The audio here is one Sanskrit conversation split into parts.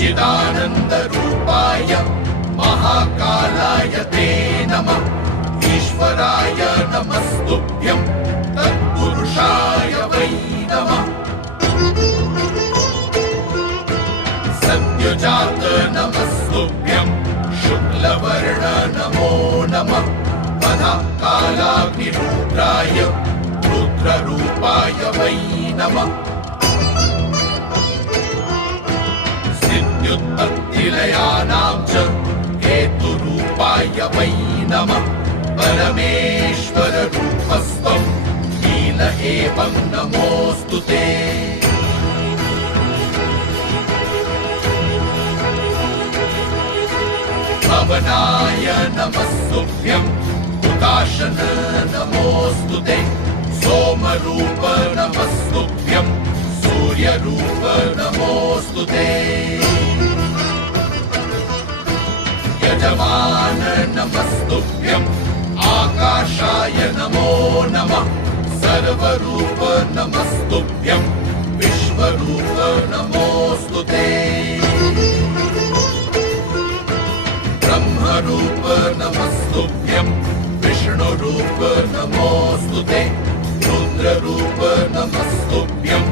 चिदानन्दरूपाय महाकालाय ते नमः। ईश्वराय नमस्तुभ्यं तत्पुरुषाय वै नमः। सद्योजात नमस्तुभ्यं शुक्लवर्ण नमो नमः। वधा कालाग्निरुद्राय रुद्ररूपाय वै नमः। सिद्ध्युत्पत्तिलयानां च हेतुरूपाय वै नमः। परमेश्वर रूपस्त्वं नील एवं नमोऽस्तु ते। पवनाय नमस्तुभ्यं हुताशन नमोऽस्तु ते। सोमरूप नमस्तुभ्यं सूर्यरूप नमोऽस्तु ते। यजमान नमस्तुभ्यं आकाशाय नमो नमः। सर्वरूप नमस्तुभ्यं विश्वरूप नमोऽस्तु ते। ब्रह्मरूप नमस्तुभ्यं विष्णुरूप नमोऽस्तु ते। रुद्ररूप नमस्तुभ्यं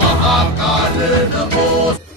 महाकाल नमोऽस्तु।